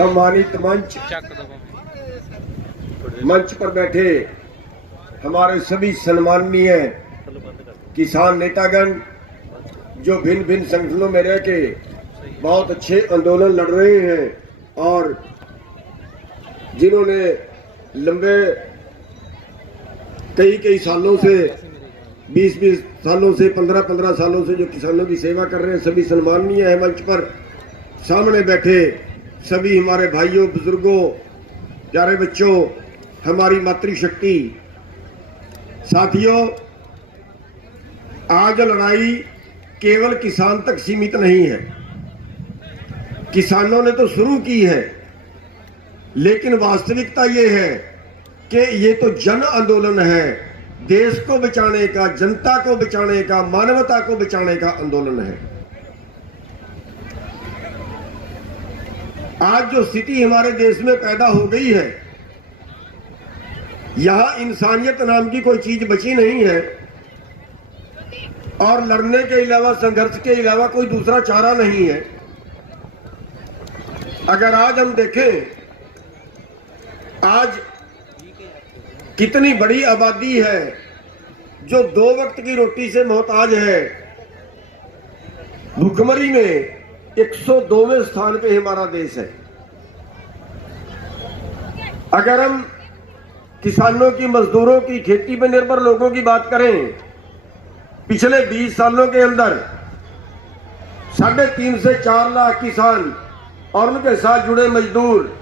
सम्मानित मंच पर बैठे हमारे सभी सम्माननीय किसान नेतागण जो भिन्न भिन्न संगठनों में रह के बहुत अच्छे आंदोलन लड़ रहे हैं और जिन्होंने लंबे कई सालों से 20 सालों से 15 सालों से जो किसानों की सेवा कर रहे हैं, सभी सम्माननीय है। मंच पर सामने बैठे सभी हमारे भाइयों, बुजुर्गों, प्यारे बच्चों, हमारी मातृशक्ति, साथियों, आज लड़ाई केवल किसान तक सीमित नहीं है। किसानों ने तो शुरू की है, लेकिन वास्तविकता ये है कि ये तो जन आंदोलन है। देश को बचाने का, जनता को बचाने का, मानवता को बचाने का आंदोलन है। आज जो स्थिति हमारे देश में पैदा हो गई है, यहां इंसानियत नाम की कोई चीज बची नहीं है और लड़ने के अलावा, संघर्ष के अलावा कोई दूसरा चारा नहीं है। अगर आज हम देखें, आज कितनी बड़ी आबादी है जो 2 वक्त की रोटी से मोहताज है। भुखमरी में 102वें स्थान पे हमारा देश है। अगर हम किसानों की, मजदूरों की, खेती पर निर्भर लोगों की बात करें, पिछले 20 सालों के अंदर 3.5 से 4 लाख किसान और उनके साथ जुड़े मजदूर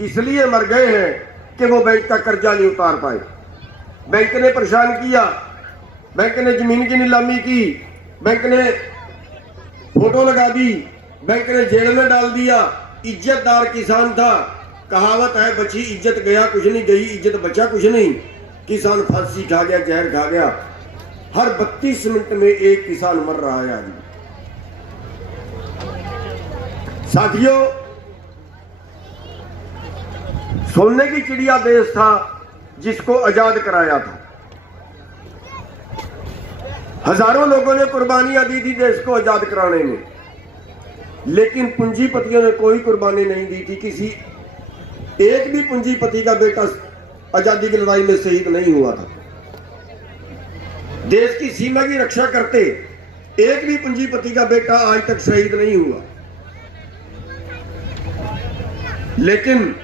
इसलिए मर गए हैं कि वो बैंक का कर्जा नहीं उतार पाए। बैंक ने परेशान किया, बैंक ने जमीन की नीलामी की, बैंक ने फोटो लगा दी, बैंक ने जेल में डाल दिया। इज्जतदार किसान था, कहावत है, बची इज्जत गया कुछ नहीं, गई इज्जत बचा कुछ नहीं। किसान फांसी खा गया, जहर खा गया। हर 32 मिनट में एक किसान मर रहा है आज। साथियों, सोने की चिड़िया देश था जिसको आजाद कराया था। हजारों लोगों ने कुर्बानियां दी थी देश को आजाद कराने में, लेकिन पूंजीपतियों ने कोई कुर्बानी नहीं दी थी। किसी एक भी पूंजीपति का बेटा आजादी की लड़ाई में शहीद नहीं हुआ था। देश की सीमा की रक्षा करते एक भी पूंजीपति का बेटा आज तक शहीद नहीं हुआ। लेकिन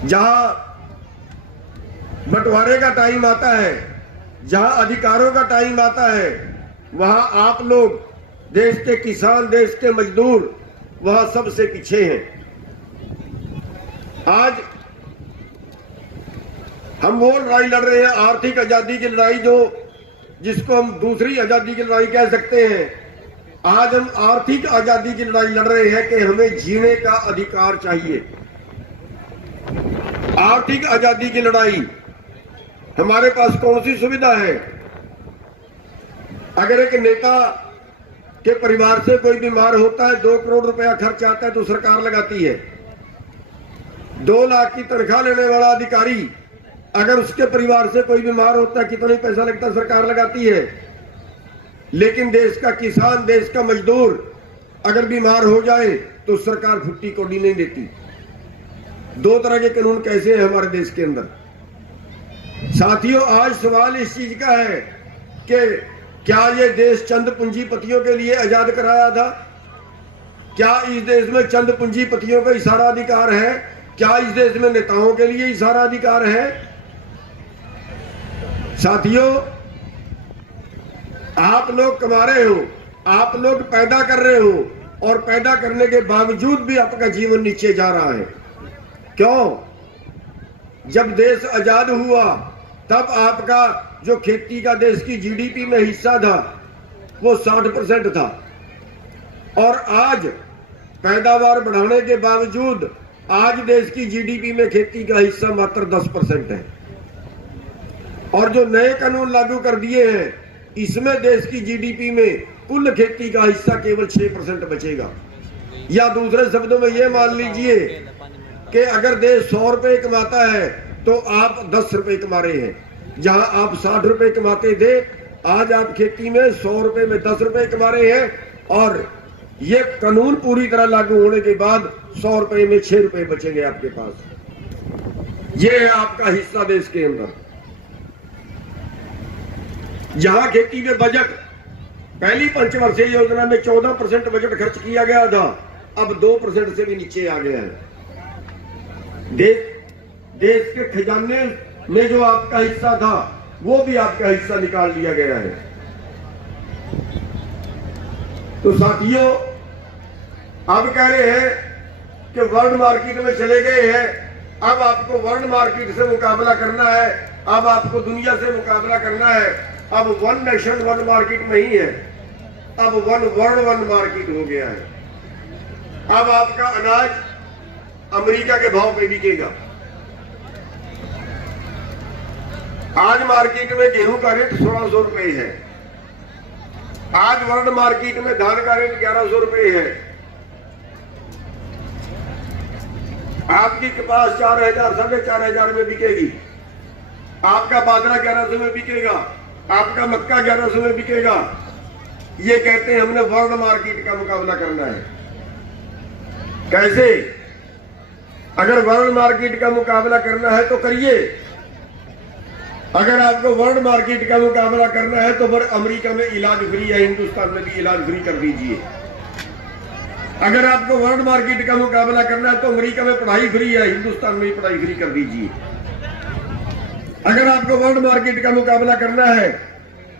जहां बंटवारे का टाइम आता है, जहां अधिकारों का टाइम आता है, वहां आप लोग, देश के किसान, देश के मजदूर, वहां सबसे पीछे हैं। आज हम वो लड़ाई लड़ रहे हैं, आर्थिक आजादी की लड़ाई, जिसको हम दूसरी आजादी की लड़ाई कह सकते हैं। आज हम आर्थिक आजादी की लड़ाई लड़ रहे हैं कि हमें जीने का अधिकार चाहिए। आर्थिक आजादी की लड़ाई, हमारे पास कौन सी सुविधा है? अगर एक नेता के परिवार से कोई बीमार होता है, 2 करोड़ रुपया खर्च आता है तो सरकार लगाती है। 2 लाख की तनख्वाह लेने वाला अधिकारी, अगर उसके परिवार से कोई बीमार होता है, कितना पैसा लगता है, सरकार लगाती है। लेकिन देश का किसान, देश का मजदूर अगर बीमार हो जाए तो सरकार फुट्टी कौड़ी नहीं देती। 2 तरह के कानून कैसे हैं हमारे देश के अंदर? साथियों, आज सवाल इस चीज का है कि क्या ये देश चंद पूंजीपतियों के लिए आजाद कराया था? क्या इस देश में चंद पूंजीपतियों का ही सारा अधिकार है? क्या इस देश में नेताओं के लिए ही सारा अधिकार है? साथियों, आप लोग कमा रहे हो, आप लोग पैदा कर रहे हो, और पैदा करने के बावजूद भी आपका जीवन नीचे जा रहा है। क्यों? जब देश आजाद हुआ तब आपका जो खेती का देश की जीडीपी में हिस्सा था वो 60% था, और आज पैदावार बढ़ाने के बावजूद आज देश की जीडीपी में खेती का हिस्सा मात्र 10% है। और जो नए कानून लागू कर दिए हैं, इसमें देश की जीडीपी में कुल खेती का हिस्सा केवल 6% बचेगा। या दूसरे शब्दों में ये मान लीजिए कि अगर देश 100 रुपए कमाता है तो आप 10 रुपए कमा रहे हैं। जहां आप 60 रुपए कमाते थे, आज आप खेती में 100 रुपए में 10 रुपए कमा रहे हैं, और ये कानून पूरी तरह लागू होने के बाद 100 रुपए में 6 रुपए बचेंगे आपके पास। ये है आपका हिस्सा देश के अंदर। जहां खेती में बजट पहली पंचवर्षीय योजना में 14% बजट खर्च किया गया था, अब 2% से भी नीचे आ गया है। देश के खजाने में जो आपका हिस्सा था वो भी आपका हिस्सा निकाल लिया गया है। तो साथियों, अब कह रहे हैं कि वर्ल्ड मार्केट में चले गए हैं, अब आपको वर्ल्ड मार्केट से मुकाबला करना है, अब आपको दुनिया से मुकाबला करना है। अब वन नेशन वन मार्केट नहीं है, अब वन वर्ल्ड वन मार्केट हो गया है। अब आपका अनाज अमेरिका के भाव पे बिकेगा। आज मार्केट में गेहूं का रेट 1600 रुपए है। आज वर्ल्ड मार्केट में धान का रेट 1100 रुपए है। आपकी कपास 4000 4500 में बिकेगी, आपका बाजरा 1100 में बिकेगा, आपका मक्का 1100 में बिकेगा। ये कहते हैं हमने वर्ल्ड मार्केट का मुकाबला करना है। कैसे? अगर वर्ल्ड मार्केट का मुकाबला करना है तो करिए। अगर आपको वर्ल्ड मार्केट का मुकाबला करना है तो फिर अमेरिका में इलाज फ्री है, हिंदुस्तान में भी इलाज फ्री कर दीजिए। अगर आपको वर्ल्ड मार्केट का मुकाबला करना है तो अमेरिका में पढ़ाई फ्री है, हिंदुस्तान में भी पढ़ाई फ्री कर दीजिए। अगर आपको वर्ल्ड मार्केट का मुकाबला करना है,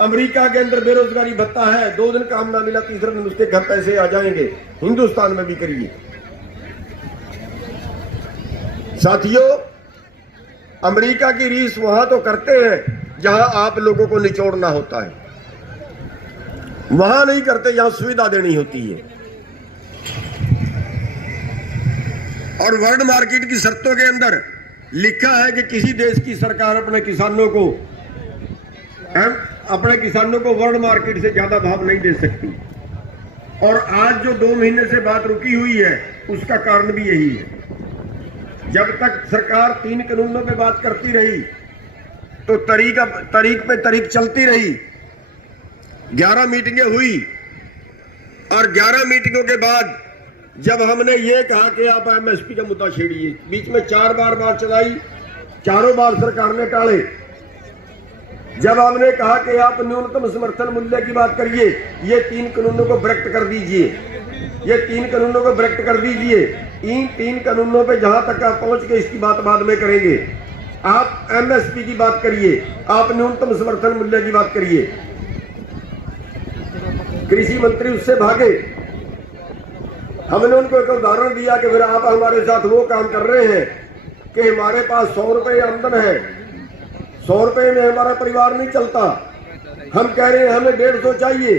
अमेरिका के अंदर बेरोजगारी भत्ता है, 2 दिन काम ना मिला, तीसरे दिन उसके घर पैसे आ जाएंगे, हिंदुस्तान में भी करिए। साथियों, अमेरिका की रीस वहां तो करते हैं जहां आप लोगों को निचोड़ना होता है, वहां नहीं करते जहां सुविधा देनी होती है। और वर्ल्ड मार्केट की शर्तों के अंदर लिखा है कि किसी देश की सरकार अपने किसानों को वर्ल्ड मार्केट से ज्यादा भाव नहीं दे सकती। और आज जो 2 महीने से बात रुकी हुई है उसका कारण भी यही है। जब तक सरकार 3 कानूनों पे बात करती रही तो तारीख पे तारीख चलती रही। 11 मीटिंगें हुई और 11 मीटिंगों के बाद जब हमने ये कहा कि आप एमएसपी का मुद्दा छेड़िए, बीच में 4 बार चलाई, चारों बार सरकार ने टाले। जब हमने कहा कि आप न्यूनतम समर्थन मूल्य की बात करिए, ये 3 कानूनों को ब्रेक कर दीजिए, ये 3 कानूनों को ब्रेक कर दीजिए। इन 3 कानूनों पे जहां तक आप पहुंच के इसकी बात बाद में करेंगे। आप एमएसपी की बात करिए, आप न्यूनतम समर्थन मूल्य की बात करिए। कृषि मंत्री उससे भागे। हमने उनको एक उदाहरण दिया कि फिर आप हमारे साथ वो काम कर रहे हैं कि हमारे पास 100 रुपए आमदन है, 100 रुपए में हमारा परिवार नहीं चलता। हम कह रहे हैं हमें 150 चाहिए।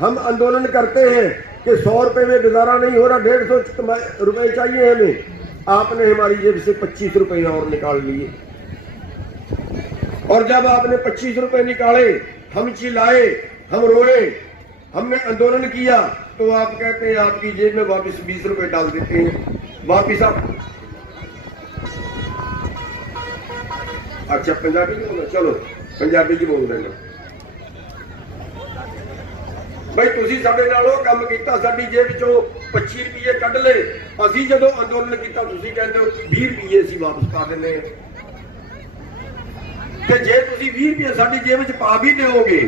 हम आंदोलन करते हैं कि 100 रुपए में गुजारा नहीं हो रहा, 150 रुपए चाहिए हमें। आपने हमारी जेब से 25 रुपए और निकाल लिए। और जब आपने 25 रुपए निकाले, हम चिल्लाए, हम रोए, हमने आंदोलन किया, तो आप कहते हैं आपकी जेब में वापस 20 रुपए डाल देते हैं। वापिस आप अच्छा पंजाबी में बोलना, चलो पंजाबी च बोल देना। भाई तुसी साडे नालों काम कीता, साडी जेब चों 25 रुपये कढ ले। असीं जदों अंदोलन कीता तुसी कहंदे हो 20 रुपये असीं वापस पा दिंदे हां। ते जे तुसी 20 रुपये साडी जेब च पा भी देओगे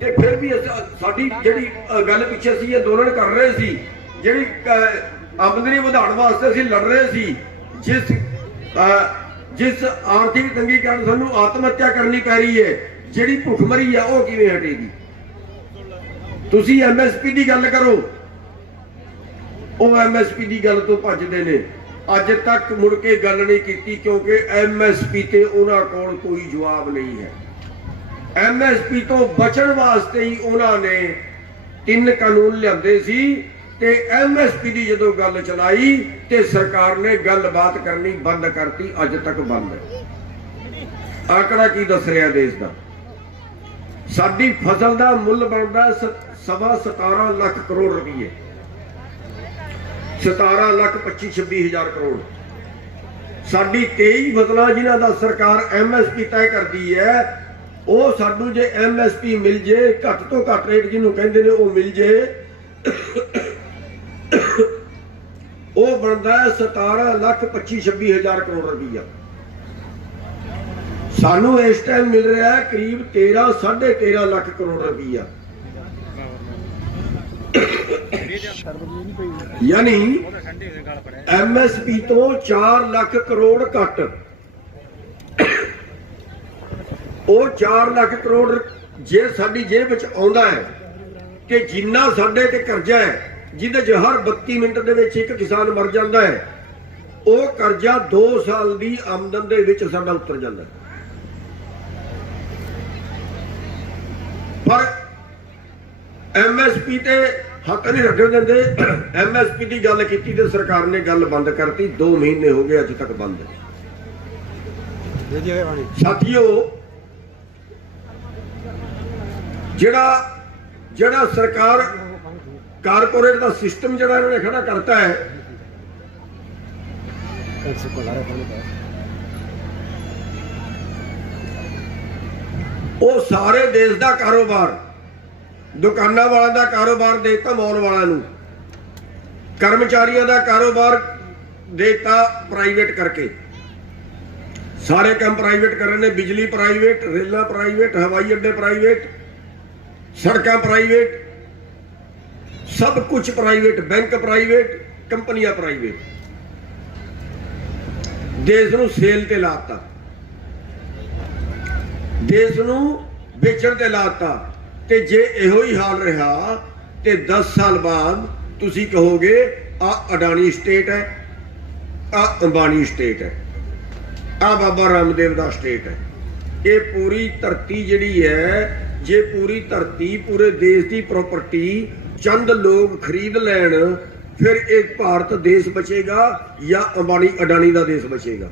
ते फिर भी साडी जिहड़ी गल पिछे सी अंदोलन कर रहे सी, जिहड़ी आमदनी वधाउण वास्ते असीं लड़ रहे सी, जिस आर्थिक तंगी कारण सानू आत्म हत्या करनी पै रही है, जिहड़ी भुखमरी है वो किवें हटेगी? तुसी एमएसपी की गल करो, वो एमएसपी की गल तो भजदे ने। अज तक मुड़ के गल नहीं की क्योंकि एमएसपी ते उन्हां कोल कोई जवाब नहीं है। एमएसपी तो बचण वास्ते ही उन्होंने 3 कानून लियाते सी ते एमएसपी की जो गल चलाई ते सरकार ने गलबात करनी बंद करती, अज तक बंद है। आंकड़ा की दस रहा देश का, साडी फसल का मुल बनता 17.25 लाख करोड़ रुपये, 17,25,26,000 करोड़। साडी 23 फसलां जिन्हां दा सरकार एमएसपी तय करती है, वो सानू जे एमएसपी मिल जे, घट तो घट रेट जिन्होंने कहते हैं वो मिल जे, बनता है 17,25,26,000 करोड़ रुपया। सानू इस टाइम मिल रहा है करीब 13 साढ़े 13 लाख करोड़ रुपया। यानी MSP तो 4 लाख करोड़ घट, वो 4 लाख करोड़ जे साडी जेब विच आउंदा है कि जिन्ना साडे ते करजा है, जिहदे च हर 32 मिनट दे विच एक किसान मर जांदा है, वो करजा 2 साल दी आमदन दे विच साडा उतर जांदा है। पर MSP ते हक नहीं रखन देंदे। MSP की गल की तो सरकार ने गल बंद करती, 2 महीने हो गए अज तक बंद। साथियों, जड़ा सरकार कारपोरेट का सिस्टम जड़ा इन्होंने खड़ा करता है, वो सारे देश का कारोबार, दुकाना वालों का कारोबार देता मॉल वालों नूं, कर्मचारियों का कारोबार देता प्राइवेट करके, सारे काम प्राइवेट कर रहे हैं। बिजली प्राइवेट, रेल प्राइवेट, हवाई अड्डे प्राइवेट, सड़क प्राइवेट, सब कुछ प्राइवेट, बैंक प्राइवेट, कंपनियां प्राइवेट। देश नूं सेल ते लाता, देश नूं बेचण ते लाता। ते जे इहो ही हाल रहा ते 10 साल बाद तुसी कहोगे आ अडानी स्टेट है, आ अंबानी स्टेट है, आ बाबा रामदेव दा स्टेट है। ये पूरी धरती जिहड़ी है, जे पूरी धरती पूरे देश की प्रॉपर्टी चंद लोग खरीद लैण, फिर एक भारत देश बचेगा या अंबानी अडानी का देश बचेगा?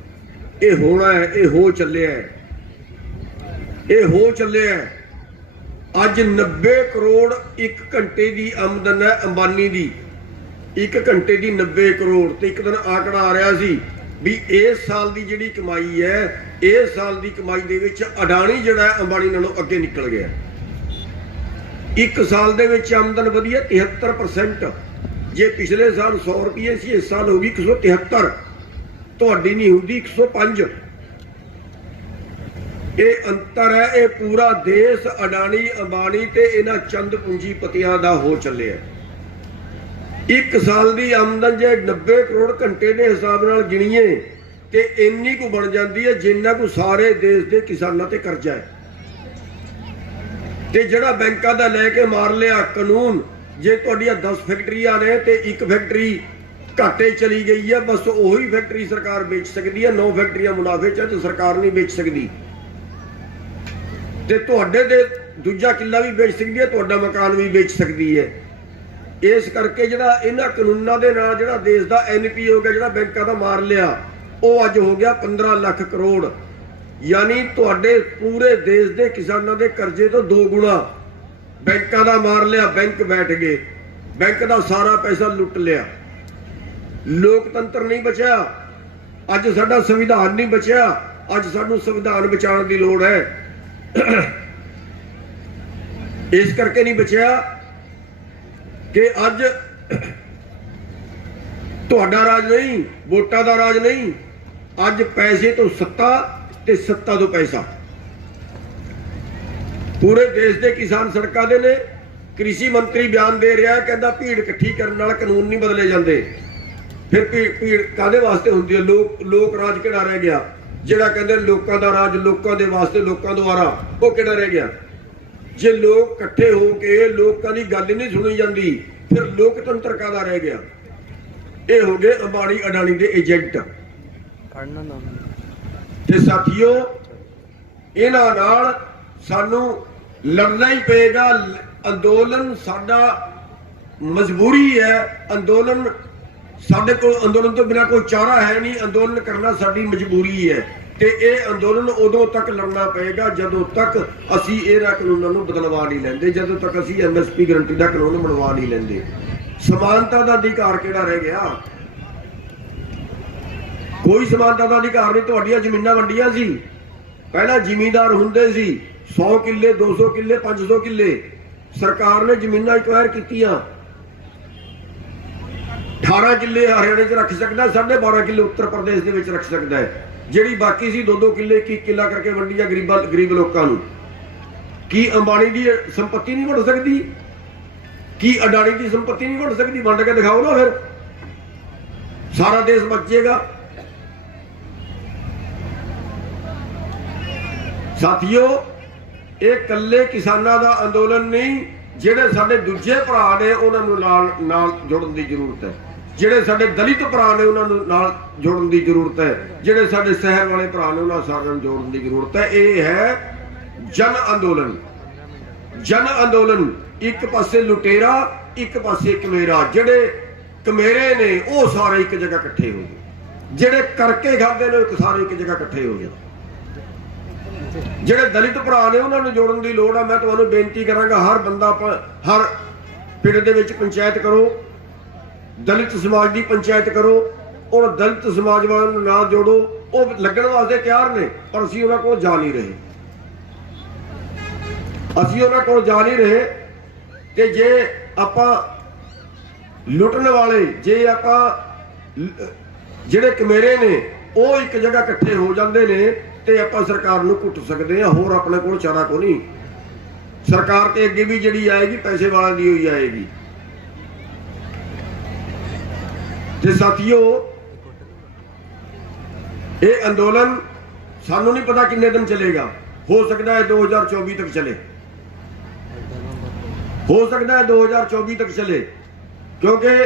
ये होना है, ये हो चलिया है, ये हो चलिया है। अज 90 करोड़ 1 घंटे की आमदन है अंबानी की, 1 घंटे की 90 करोड़। तो एक दिन आंकड़ा आ रहा सी भी इस साल की जिहड़ी कमाई है, इस साल की कमाई दे विच अडानी जिहड़ा है अंबानी नालों अगे निकल गया। 1 साल दे विच आमदन वधी है 73%। जे पिछले साल 100 रुपये सी, इस साल होगी 173, तुहाडी नहीं होंदी 105। ये अंतर है। ये पूरा देश अडानी अंबानी ते इन्हां चंद पूंजीपतियां दा हो चलिया। 1 साल की आमदन जे 90 करोड़ घंटे के हिसाब नाल गिणीए ते इन्नी को बन जाती है जिन्ना को सारे देश के किसानों ते कर्जा है। ते जिहड़ा बैंकां दा लैके मार लिया कानून, जे तुहाडियां 10 फैक्ट्रियां ने ते 1 फैक्ट्री घाटे चली गई है, बस उही फैक्ट्री सरकार बेच सकती है। 9 फैक्ट्रियां मुनाफे च ते सरकार नहीं बेच सकती। ते तुहाडे दे दूजा किला भी बेच सकती है, तुहाडा मकान भी बेच सकती है। इस करके जिहड़ा इन्हां कानूनां दे नाल जिहड़ा देश दा NP हो गया, जिहड़ा बैंकां दा मार लिया, वो अज हो गया 15 लाख करोड़। यानी तुहाडे पूरे देश के किसानों के कर्जे तो 2 गुणा बैंकां दा मार लिया। बैंक बैठ गए, बैंक का सारा पैसा लुट लिया। लोकतंत्र नहीं बचा, अज साडा संविधान नहीं बचा। अज सानू संविधान बचाने की लोड़ है। इस करके नहीं बचा कि अज तुहाडा राज नहीं, वोटां दा राज नहीं, अज पैसे तो सत्ता ते सत्ता तो पैसा। पूरे देश के किसान सड़कों दे ने। कृषि मंत्री बयान दे रहा है, कहता भीड़ इकट्ठी करने नाल कानून नहीं बदले जाते। फिर भीड़ काहदे वास्ते होंदी है? लोक राज किहड़ा रह गया? जिहड़ा कहंदे लोकां दा राज लोकां दे वास्ते लोकां द्वारा, वो किहड़ा रह गया? जे लोग इकट्ठे होके लोकां दी गल नहीं सुनी जाती, फिर लोकतंत्र काहदा रह गया? ये हो गए अंबानी अडानी दे एजेंट। ते साथियों, इन्हां नाल सानू लड़ना ही पेगा। अंदोलन साडा मजबूरी है। अंदोलन साडे को, अंदोलन तो बिना कोई चारा है नहीं। अंदोलन करना साडी मजबूरी है। ते ये अंदोलन उदों तक लड़ना पेगा जदों तक असी इहनां कानूनां नूं बदलवा नहीं लैंदे, जदों तक असी MSP गारंटी का कानून बनवा नहीं लैंदे। समानता का अधिकार किहड़ा रह गया? कोई समानता का अधिकार नहीं। तुहाडियां जमीनां वंडियां सी, पहला जिमींदार हुंदे सी 100 किले, 200 किले, 500 किले। सरकार ने जमीनां एक्वायर कीतियां, 18 किले हरियाणे च रख सकता, 12.5 किले उत्तर प्रदेश के विच रख सकता है। ਜਿਹੜੀ बाकी सी 2-2 किले 1 किला करके वंडी है गरीब लोगों को। की अंबानी की संपत्ति नहीं वंड सकती? की अडानी की संपत्ति नहीं वंड सकती? वंड के दिखाओ ना, फिर सारा देश बचेगा। साथियों, एक कल्ले किसानां दा अंदोलन नहीं, ਜਿਹੜੇ ਸਾਡੇ ਦੂਜੇ ਭਰਾ ਨੇ ਉਹਨਾਂ ਨੂੰ ਨਾਲ ਜੋੜਨ ਦੀ ਜ਼ਰੂਰਤ ਹੈ। ਜਿਹੜੇ ਸਾਡੇ ਦਲਿਤ ਭਰਾ ਨੇ ਉਹਨਾਂ ਨੂੰ ਨਾਲ ਜੋੜਨ ਦੀ ਜ਼ਰੂਰਤ ਹੈ। ਜਿਹੜੇ ਸਾਡੇ ਸ਼ਹਿਰ ਵਾਲੇ ਭਰਾ ਨੇ ਉਹਨਾਂ ਸਾਰਿਆਂ ਨੂੰ ਜੋੜਨ ਦੀ ਜ਼ਰੂਰਤ ਹੈ। ਇਹ ਹੈ ਜਨ ਅੰਦੋਲਨ। ਜਨ ਅੰਦੋਲਨ, ਇੱਕ ਪਾਸੇ ਲੁਟੇਰਾ, ਇੱਕ ਪਾਸੇ ਕਮੇਰਾ। ਜਿਹੜੇ ਕਮੇਰੇ ਨੇ ਉਹ ਸਾਰੇ ਇੱਕ ਜਗ੍ਹਾ ਇਕੱਠੇ ਹੋ ਗਏ, ਜਿਹੜੇ ਕਰਕੇ ਖਾਂਦੇ ਨੇ ਉਹ ਸਾਰੇ ਇੱਕ ਜਗ੍ਹਾ ਇਕੱਠੇ ਹੋ ਗਏ। ਜਿਹੜੇ ਦਲਿਤ ਭਰਾ ਨੇ ਉਹਨਾਂ ਨੂੰ ਜੋੜਨ ਦੀ ਲੋੜ ਆ। ਮੈਂ ਤੁਹਾਨੂੰ ਬੇਨਤੀ ਕਰਾਂਗਾ, ਹਰ ਬੰਦਾ ਹਰ ਪਿੰਡ ਦੇ ਵਿੱਚ ਪੰਚਾਇਤ ਕਰੋ, ਦਲਿਤ ਸਮਾਜ ਦੀ ਪੰਚਾਇਤ ਕਰੋ, ਔਰ ਦਲਿਤ ਸਮਾਜ ਵਾਲਿਆਂ ਨੂੰ ਨਾਲ ਜੋੜੋ। ਉਹ ਲੱਗਣ ਵਾਸਤੇ ਤਿਆਰ ਨੇ, ਪਰ ਅਸੀਂ ਉਹਨਾਂ ਕੋਲ ਜਾ ਨਹੀਂ ਰਹੇ। ਅਸੀਂ ਉਹਨਾਂ ਕੋਲ ਜਾ ਨਹੀਂ ਰਹੇ। ਤੇ ਜੇ ਆਪਾਂ ਲੁੱਟਣ ਵਾਲੇ, ਜੇ ਆਪਾਂ ਜਿਹੜੇ ਕਮੇਰੇ ਨੇ ਉਹ ਇੱਕ ਜਗ੍ਹਾ ਇਕੱਠੇ ਹੋ ਜਾਂਦੇ ਨੇ ਤੇ ਆਪਾਂ ਸਰਕਾਰ ਨੂੰ ਕੁੱਟ ਸਕਦੇ ਹਾਂ। ਹੋਰ ਆਪਣੇ ਕੋਲ ਚਾਰਾ ਕੋ ਨਹੀਂ। ਸਰਕਾਰ ਤੇ ਅੱਗੇ ਵੀ ਜਿਹੜੀ ਆਏਗੀ ਪੈਸੇ ਵਾਲਿਆਂ ਦੀ ਹੋਈ ਆਏਗੀ। ਤੇ ਸਾਥੀਓ, ਇਹ ਅੰਦੋਲਨ ਸਾਨੂੰ ਨਹੀਂ ਪਤਾ ਕਿੰਨੇ ਦਿਨ ਚੱਲੇਗਾ। ਹੋ ਸਕਦਾ ਹੈ 2024 ਤੱਕ ਚਲੇ, ਹੋ ਸਕਦਾ ਹੈ 2024 ਤੱਕ ਚਲੇ, ਕਿਉਂਕਿ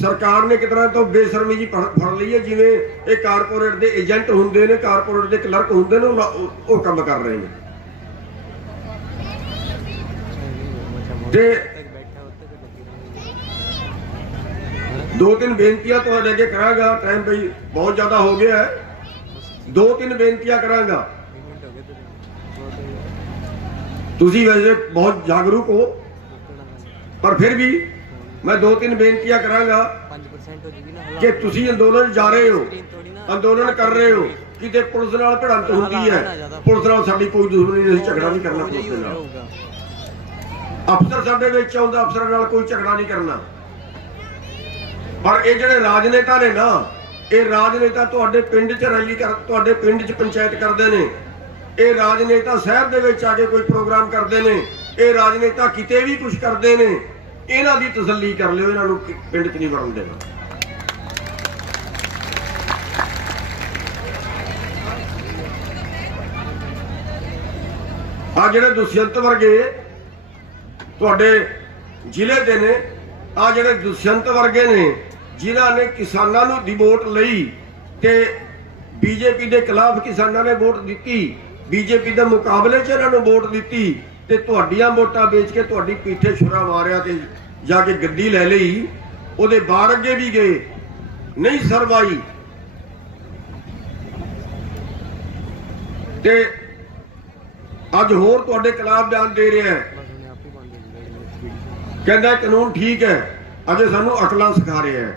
ਸਰਕਾਰ ਨੇ ਕਿਸ ਤਰ੍ਹਾਂ ਤੋਂ ਬੇਸ਼ਰਮੀ ਜੀ ਫੜ ਲਈ ਹੈ। ਜਿਵੇਂ ਇਹ ਕਾਰਪੋਰੇਟ ਦੇ ਏਜੰਟ ਹੁੰਦੇ ਨੇ, ਕਾਰਪੋਰੇਟ ਦੇ ਕਲਰਕ ਹੁੰਦੇ ਨੇ, ਉਹ ਕੰਮ ਕਰ ਰਹੇ ਨੇ। ਤੇ 2-3 ਬੇਨਤੀਆਂ ਤੁਹਾਡੇ ਅੱਗੇ ਕਰਾਂਗਾ। ਟਾਈਮ ਬਈ ਬਹੁਤ ਜ਼ਿਆਦਾ ਹੋ ਗਿਆ ਹੈ। 2-3 ਬੇਨਤੀਆਂ ਕਰਾਂਗਾ। ਤੁਸੀਂ ਵੈਸੇ ਬਹੁਤ ਜਾਗਰੂਕ ਹੋ, ਪਰ ਫਿਰ ਵੀ मैं 2-3 बेनतियां करांगा कि तुसी अंदोलन जा रहे हो, अंदोलन कर रहे हो, किते पुलिस नाल भिड़ंत हुंदी है। पुलिस नाल साडी कोई दुश्मनी नहीं, झगड़ा नहीं करना पुलिस दे नाल। अफसर साडे विच आउंदा, अफसरां नाल कोई झगड़ा नहीं करना। पर ये जिहड़े राजनेता ने ना, ये राजनेता तुहाडे पिंड च रैली कर, तुहाडे पिंड च पंचायत करदे ने। ये राजनेता शहर दे विच आके कोई प्रोग्राम करदे ने। ये राजनेता किते भी कुछ करदे ने। ਇਹਨਾਂ ਦੀ ਤਸੱਲੀ ਕਰ ਲਿਓ, ਇਹਨਾਂ ਨੂੰ ਪਿੰਡ 'ਚ ਨਹੀਂ ਵੜਨ ਦੇਣਾ। ਆ ਜਿਹੜੇ ਦੁਸ਼ਯੰਤ ਵਰਗੇ ਤੁਹਾਡੇ ਜ਼ਿਲ੍ਹੇ ਦੇ ਨੇ, ਆ ਜਿਹੜੇ ਦੁਸ਼ਯੰਤ ਵਰਗੇ ਨੇ ਜਿਨ੍ਹਾਂ ਨੇ ਕਿਸਾਨਾਂ ਨੂੰ ਦੀ ਵੋਟ ਲਈ ਤੇ ਬੀਜੇਪੀ ਦੇ ਖਿਲਾਫ ਕਿਸਾਨਾਂ ਨੇ ਵੋਟ ਦਿੱਤੀ, ਬੀਜੇਪੀ ਦੇ ਮੁਕਾਬਲੇ 'ਚ ਇਹਨਾਂ ਨੂੰ ਵੋਟ ਦਿੱਤੀ ਤੇ ਤੁਹਾਡੀਆਂ ਵੋਟਾਂ ਵੇਚ ਕੇ ਤੁਹਾਡੀ ਪੀਠੇ ਛੁਰਾ ਮਾਰਿਆ ਤੇ ਜਾ ਕੇ ਗੱਡੀ ਲੈ ਲਈ। ਉਹਦੇ ਬਾਹਰ ਅੱਗੇ ਵੀ ਗਏ, ਨਹੀਂ ਸਰਵਾਈ। ਤੇ ਅੱਜ ਹੋਰ ਤੁਹਾਡੇ ਖਿਲਾਫ ਬਿਆਨ ਦੇ ਰਿਹਾ ਹੈ, ਕਹਿੰਦਾ ਕਾਨੂੰਨ ਠੀਕ ਹੈ, ਅਜੇ ਸਾਨੂੰ ਅਕਲਾਂ ਸਿਖਾ ਰਿਹਾ ਹੈ।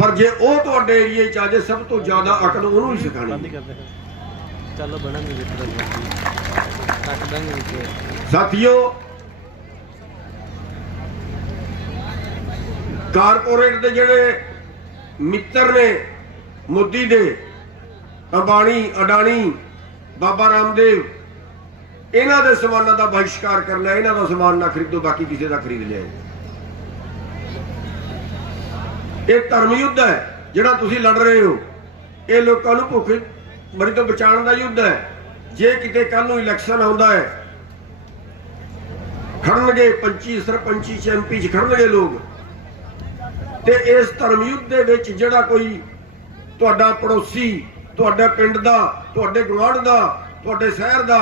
ਪਰ ਜੇ ਉਹ ਤੁਹਾਡੇ ਏਰੀਏ 'ਚ ਅਜੇ ਸਭ ਤੋਂ ਜ਼ਿਆਦਾ ਅਕਲ ਉਹਨੂੰ ਹੀ ਸਿਖਾਣੀ। ਚਲੋ ਬਣਾਂਗੇ ਸਾਥੀਓ, कारपोरेट के जेडे मित्र ने मोदी दे, अंबानी, अडानी, बाबा रामदेव, इन्हां दे समानां दा बहिष्कार करना। इन्हां दा समान ना खरीदो, बाकी किसी दा खरीद लिया। ये धर्म युद्ध है जिहड़ा तुसीं लड़ रहे हो। ये लोकां नूं भुख मरी तो बचाउण दा युद्ध है। जे किते कल नूं इलैक्शन आउंदा है, खड़नगे 25 सरपंची च MP च खड़नगे लोग, ਤੇ ਇਸ ਧਰਮ ਯੁੱਧ ਦੇ ਵਿੱਚ ਜਿਹੜਾ ਕੋਈ ਤੁਹਾਡਾ ਪੜੋਸੀ, ਤੁਹਾਡੇ ਪਿੰਡ ਦਾ, ਤੁਹਾਡੇ ਗੁਆਂਢ ਦਾ, ਤੁਹਾਡੇ ਸ਼ਹਿਰ ਦਾ,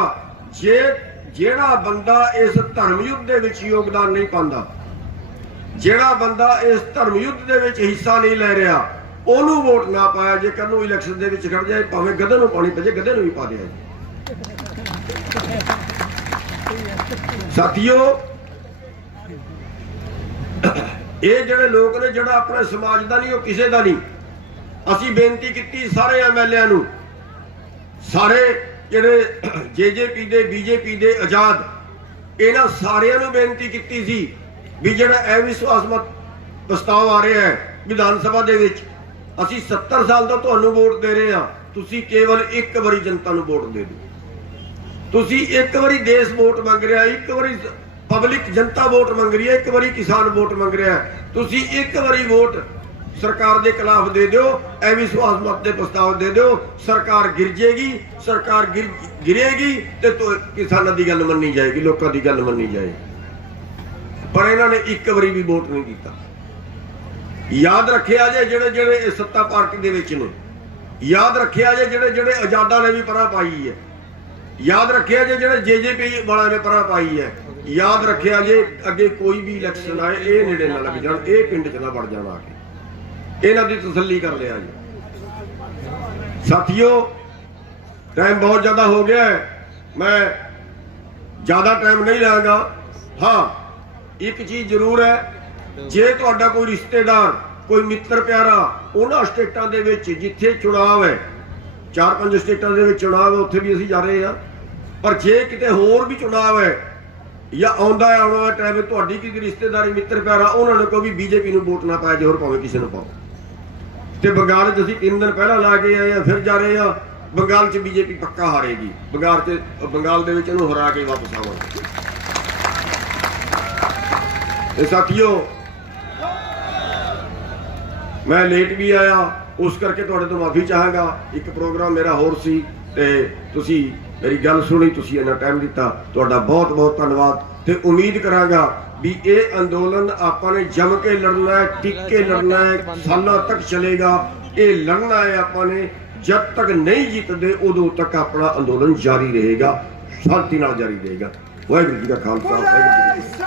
ਜਿਹੜਾ ਬੰਦਾ ਇਸ ਧਰਮ ਯੁੱਧ ਦੇ ਵਿੱਚ ਯੋਗਦਾਨ ਨਹੀਂ ਪਾਉਂਦਾ, ਜਿਹੜਾ ਬੰਦਾ ਇਸ ਧਰਮ ਯੁੱਧ ਦੇ ਵਿੱਚ ਹਿੱਸਾ ਨਹੀਂ ਲੈ ਰਿਹਾ, ਉਹਨੂੰ ਵੋਟ ਨਾ ਪਾਇਆ। ਜੇ ਕੱਲ ਨੂੰ ਇਲੈਕਸ਼ਨ ਦੇ ਵਿੱਚ ਖੜ ਜਾਏ, ਭਾਵੇਂ ਗਧੇ ਨੂੰ ਪਾਣੀ ਪੈ ਜਾਏ, ਗਧੇ ਨੂੰ ਵੀ ਪਾ ਦਿਆ। ਸਾਥੀਓ, ਇਹ ਜਿਹੜੇ ਲੋਕ ਨੇ ਜਿਹੜਾ ਆਪਣੇ ਸਮਾਜ ਦਾ ਨਹੀਂ, ਉਹ ਕਿਸੇ ਦਾ ਨਹੀਂ। ਅਸੀਂ ਬੇਨਤੀ ਕੀਤੀ ਸਾਰੇ MLA ਨੂੰ, ਸਾਰੇ ਜਿਹੜੇ JJP ਦੇ, BJP ਦੇ, ਆਜ਼ਾਦ, ਇਹਨਾਂ ਸਾਰਿਆਂ ਨੂੰ ਬੇਨਤੀ ਕੀਤੀ ਸੀ ਵੀ ਜਿਹੜਾ ਅਵਿਸ਼ਵਾਸ ਮਤ ਪ੍ਰਸਤਾਵ ਆ ਰਿਹਾ ਹੈ ਵਿਧਾਨ ਸਭਾ ਦੇ ਵਿੱਚ। ਅਸੀਂ 70 ਸਾਲ ਤੋਂ ਤੁਹਾਨੂੰ ਵੋਟ ਦੇ ਰਹੇ ਹਾਂ, ਤੁਸੀਂ ਕੇਵਲ ਇੱਕ ਵਾਰੀ ਜਨਤਾ ਨੂੰ ਵੋਟ ਦੇ ਦਿਓ। ਤੁਸੀਂ ਇੱਕ ਵਾਰੀ ਦੇਸ਼ ਵੋਟ ਮੰਗ ਰਿਹਾ, ਇੱਕ ਵਾਰੀ ਪਬਲਿਕ ਜਨਤਾ ਵੋਟ ਮੰਗ ਰਹੀ ਹੈ, ਇੱਕ ਵਾਰੀ ਕਿਸਾਨ ਵੋਟ ਮੰਗ ਰਿਹਾ। ਤੁਸੀਂ ਇੱਕ ਵਾਰੀ ਵੋਟ ਸਰਕਾਰ ਦੇ ਖਿਲਾਫ ਦੇ ਦਿਓ, ਅਵਿਸ਼ਵਾਸ ਮਤ ਦੇ ਪ੍ਰਸਤਾਵ ਦੇ ਦਿਓ, ਸਰਕਾਰ ਗਿਰ ਜਾਏਗੀ। ਸਰਕਾਰ ਗਿਰੇਗੀ ਤੇ ਕਿਸਾਨਾਂ ਦੀ ਗੱਲ ਮੰਨੀ ਜਾਏਗੀ, ਲੋਕਾਂ ਦੀ ਗੱਲ ਮੰਨੀ ਜਾਏਗੀ। ਪਰ ਇਹਨਾਂ ਨੇ ਇੱਕ ਵਾਰੀ ਵੀ ਵੋਟ ਨਹੀਂ ਕੀਤਾ। ਯਾਦ ਰੱਖਿਆ ਜੇ ਜਿਹੜੇ ਜਿਹੜੇ ਸੱਤਾ ਪਾਰਟੀ ਦੇ ਵਿੱਚ ਨੇ, ਯਾਦ ਰੱਖਿਆ ਜੇ ਜਿਹੜੇ ਜਿਹੜੇ ਆਜ਼ਾਦਾਂ ਨੇ ਵੀ ਪਰਾਂ ਪਾਈ ਹੈ, ਯਾਦ ਰੱਖਿਆ ਜੇ ਜਿਹੜੇ ਜੇਜੇਪੀ ਵਾਲਿਆਂ ਨੇ ਪਰਾਂ ਪਾਈ ਹੈ, ਯਾਦ ਰੱਖਿਆ ਜੇ ਅੱਗੇ ਕੋਈ ਵੀ ਇਲੈਕਸ਼ਨ ਆਏ ਇਹ ਨੇੜੇ ਨਾ ਲੱਗ ਜਾਣ, ਇਹ ਪਿੰਡ 'ਚ ਨਾ ਵੜ ਜਾਣ ਆ ਕੇ। ਇਹਨਾਂ ਦੀ ਤਸੱਲੀ ਕਰ ਲਿਆ ਜੀ। ਸਾਥੀਓ, ਟਾਈਮ ਬਹੁਤ ਜ਼ਿਆਦਾ ਹੋ ਗਿਆ ਹੈ, ਮੈਂ ਜ਼ਿਆਦਾ ਟਾਈਮ ਨਹੀਂ ਲਾਂਗਾ। ਹਾਂ, ਇੱਕ ਚੀਜ਼ ਜ਼ਰੂਰ ਹੈ, ਜੇ ਤੁਹਾਡਾ ਕੋਈ ਰਿਸ਼ਤੇਦਾਰ, ਕੋਈ ਮਿੱਤਰ ਪਿਆਰਾ ਉਹਨਾਂ ਸਟੇਟਾਂ ਦੇ ਵਿੱਚ ਜਿੱਥੇ ਚੁਣਾਵ ਹੈ, 4-5 ਸਟੇਟਾਂ ਦੇ ਵਿੱਚ ਚੁਣਾਵ ਹੈ, ਉੱਥੇ ਵੀ ਅਸੀਂ ਜਾ ਰਹੇ ਹਾਂ। ਪਰ ਜੇ ਕਿਤੇ ਹੋਰ ਵੀ ਚੁਣਾਵ ਹੈ ਜਾਂ ਆਉਣ ਵਾਲਾ ਟਾਈਮ, ਤੁਹਾਡੀ ਕਿਸੇ ਰਿਸ਼ਤੇਦਾਰੀ, ਮਿੱਤਰ ਪਿਆਰਾ, ਉਹਨਾਂ ਨੇ ਕੋਈ ਵੀ ਬੀਜੇਪੀ ਨੂੰ ਵੋਟ ਨਾ ਪਾਇਆ ਜੇ, ਹੋਰ ਭਾਵੇਂ ਕਿਸੇ ਨੂੰ ਪਾਓ। ਤੇ ਬੰਗਾਲ 'ਚ ਅਸੀਂ 3 ਦਿਨ ਪਹਿਲਾਂ ਲਾ ਕੇ ਆਏ ਆ, ਫਿਰ ਜਾ ਰਹੇ ਆ। ਬੰਗਾਲ 'ਚ ਬੀਜੇਪੀ ਪੱਕਾ ਹਾਰੇਗੀ। ਬੰਗਾਲ ਦੇ ਵਿੱਚ ਇਹਨੂੰ ਹਰਾ ਕੇ ਵਾਪਸ ਆਵਾਂਗੇ। ਤੇ ਸਾਥੀਓ, ਮੈਂ ਲੇਟ ਵੀ ਆਇਆ, ਉਸ ਕਰਕੇ ਤੁਹਾਡੇ ਤੋਂ ਮਾਫੀ ਚਾਹਾਂਗਾ। ਇੱਕ ਪ੍ਰੋਗਰਾਮ ਮੇਰਾ ਹੋਰ ਸੀ ਤੇ ਤੁਸੀਂ ਮੇਰੀ ਗੱਲ ਸੁਣੀ, ਤੁਸੀਂ ਇੰਨਾ ਟਾਈਮ ਦਿੱਤਾ, ਤੁਹਾਡਾ ਬਹੁਤ ਬਹੁਤ ਧੰਨਵਾਦ। ਤੇ ਉਮੀਦ ਕਰਾਂਗਾ ਵੀ ਇਹ ਅੰਦੋਲਨ ਆਪਾਂ ਨੇ ਜਮ ਕੇ ਲੜਨਾ ਹੈ, ਟਿਕ ਕੇ ਲੜਨਾ ਹੈ, ਸਾਲਾਂ ਤੱਕ ਚਲੇਗਾ। ਇਹ ਲੜਨਾ ਹੈ ਆਪਾਂ ਨੇ, ਜਦ ਤੱਕ ਨਹੀਂ ਜਿੱਤਦੇ ਉਦੋਂ ਤੱਕ ਆਪਣਾ ਅੰਦੋਲਨ ਜਾਰੀ ਰਹੇਗਾ, ਸ਼ਾਂਤੀ ਨਾਲ ਜਾਰੀ ਰਹੇਗਾ। ਵਾਹਿਗੁਰੂ ਜੀ ਕਾ ਖਾਲਸਾ, ਵਾਹਿਗੁਰੂ ਜੀ ਕੀ ਫਤਿਹ।